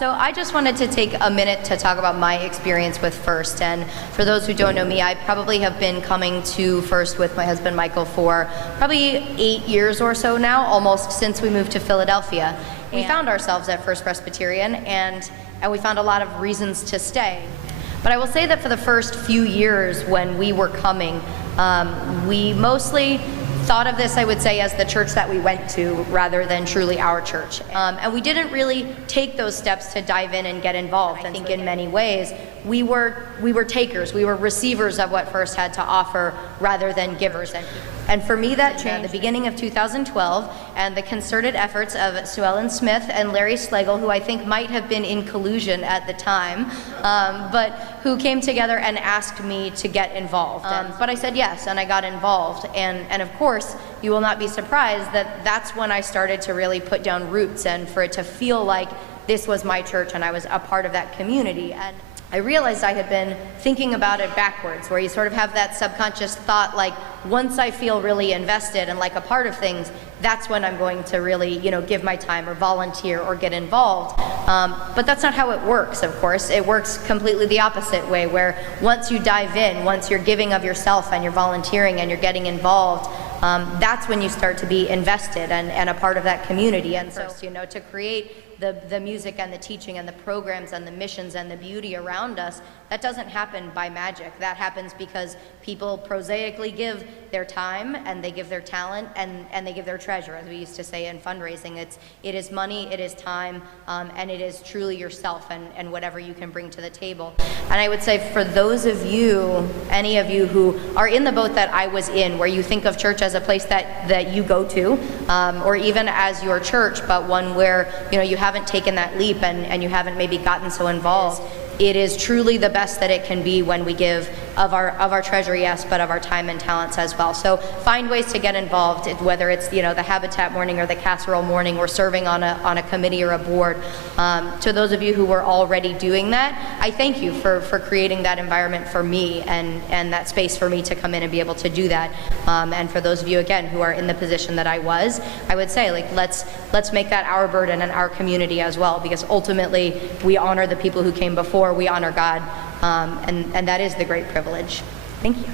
So I just wanted to take a minute to talk about my experience with First. And for those who don't know me, I probably have been coming to First with my husband Michael for probably 8 years or so now, almost since we moved to Philadelphia. We found ourselves at First Presbyterian, and we found a lot of reasons to stay. But I will say that for the first few years when we were coming, we mostly thought of this, I would say, as the church that we went to rather than truly our church. And we didn't really take those steps to dive in and get involved. I think in many ways, we were takers. We were receivers of what First had to offer rather than givers. And for me, that changed at the beginning of 2012, and the concerted efforts of Sue Ellen Smith and Larry Schlegel, who I think might have been in collusion at the time, but who came together and asked me to get involved. But I said yes, and I got involved. And of course, you will not be surprised that that's when I started to really put down roots and for it to feel like this was my church and I was a part of that community. And I realized I had been thinking about it backwards, where you sort of have that subconscious thought, like, once I feel really invested and like a part of things, that's when I'm going to really, give my time or volunteer or get involved. But that's not how it works, of course. It works completely the opposite way, where once you dive in, once you're giving of yourself and you're volunteering and you're getting involved, that's when you start to be invested and a part of that community. And so, to create the music and the teaching and the programs and the missions and the beauty around us, that doesn't happen by magic. That happens because people prosaically give their time and they give their talent and they give their treasure, as we used to say in fundraising. It is money, it is time, and it is truly yourself and whatever you can bring to the table. And I would say for those of you, any of you who are in the boat that I was in, where you think of church as a place that you go to, or even as your church, but one where you haven't taken that leap and you haven't maybe gotten so involved, it is truly the best that it can be when we give of our treasure, yes, but of our time and talents as well. So find ways to get involved, whether it's the Habitat morning or the casserole morning or serving on a committee or a board. To those of you who were already doing that, I thank you for creating that environment for me and that space for me to come in and be able to do that. And for those of you, again, who are in the position that I would say, let's make that our burden and our community as well, because ultimately we honor the people who came before, we honor God, and that is the great privilege. Thank you.